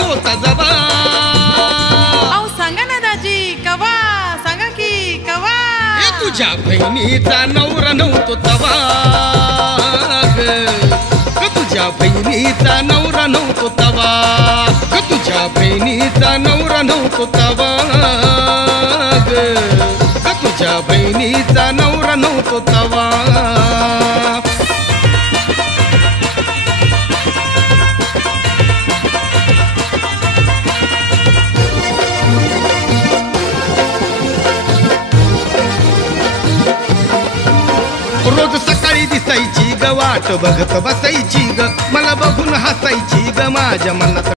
होता जवा. अहो सांगा ना दाजी कवा, सांगा की कवा. तुझ्या बहिणीचा नवरा नव्हतो तवा ग, तुझ्या बहिणीचा नवरा नव्हतो तवा ग, तुझ्या बहिणीचा नवरा नव्हतो तवा ग, तुझ्या बहिणीचा नवरा नव्हतो तवा. रोज सकाळी दिसायची ग वाट बघत बसायची ग, मला बघून हसायची ग, माझ्या मनात